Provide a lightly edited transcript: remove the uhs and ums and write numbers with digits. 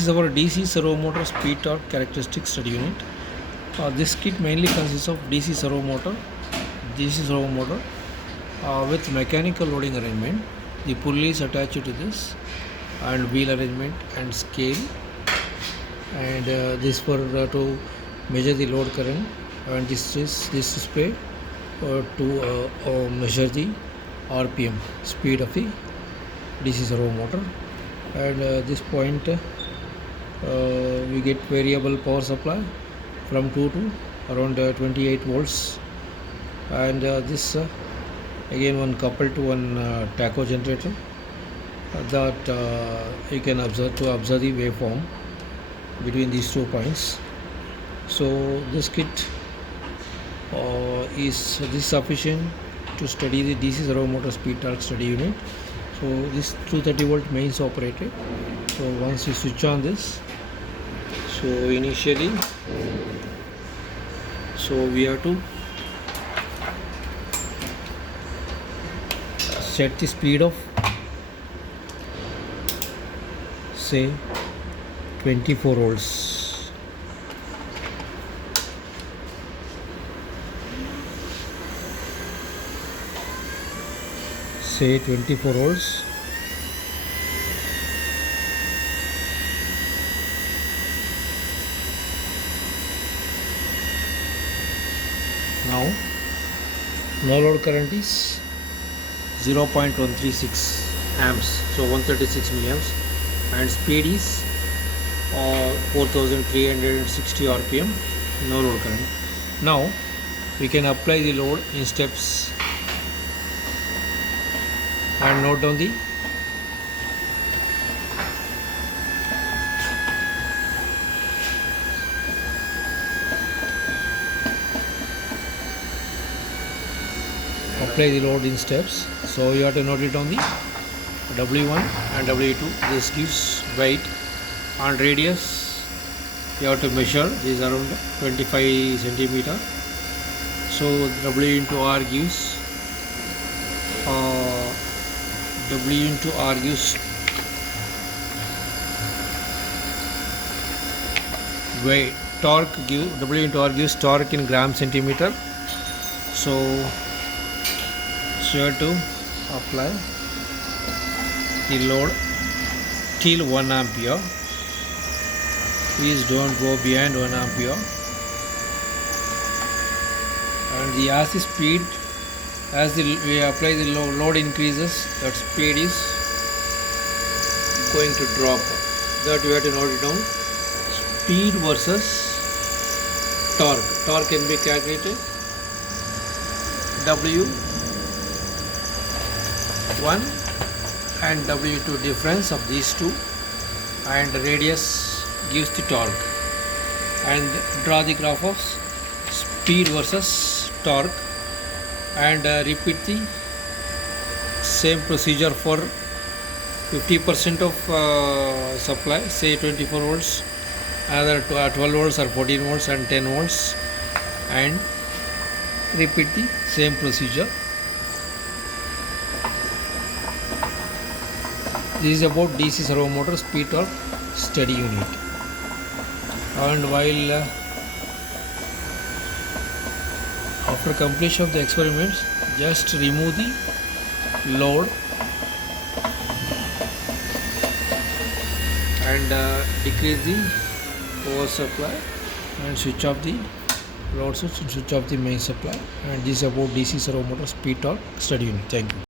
This is our DC servo motor speed torque characteristic study unit. This kit mainly consists of DC servo motor with mechanical loading arrangement. The pulley is attached to this, and wheel arrangement and scale, and this for to measure the load current, and this display to measure the RPM, speed of the DC servo motor. And this point we get variable power supply from 2 to around 28 volts, and this again one coupled to one tacho generator that you can observe the waveform between these 2 points. So this kit is sufficient to study the DC servo motor speed torque study unit. So this 230 volt mains operated. So once you switch on this, so initially, so we have to set the speed of say 24 volts. Say 24 volts. Now no load current is 0.136 amps, so 136 milliamps, and speed is 4360 rpm, no load current. Now we can apply the load in steps and note down the load in steps. So you have to note it on the W1 and W2. This gives weight, and radius you have to measure. This is around 25 centimeter. So W into R gives weight. W into R gives torque in gram centimeter. So you have to apply the load till 1 ampere. Please don't go beyond 1 ampere. And we apply the load increases, that speed is going to drop. That you have to note it down. Speed versus torque. Torque can be calculated W1 and W2, difference of these two, and radius gives the torque, and draw the graph of speed versus torque, and repeat the same procedure for 50% of supply, say 24 volts, another 12 volts or 14 volts and 10 volts, and repeat the same procedure. This is about DC servo motor speed torque study unit. And while after completion of the experiments, just remove the load and decrease the power supply, and switch off the load switch and switch off the main supply. And this is about DC servo motor speed torque study unit. Thank you.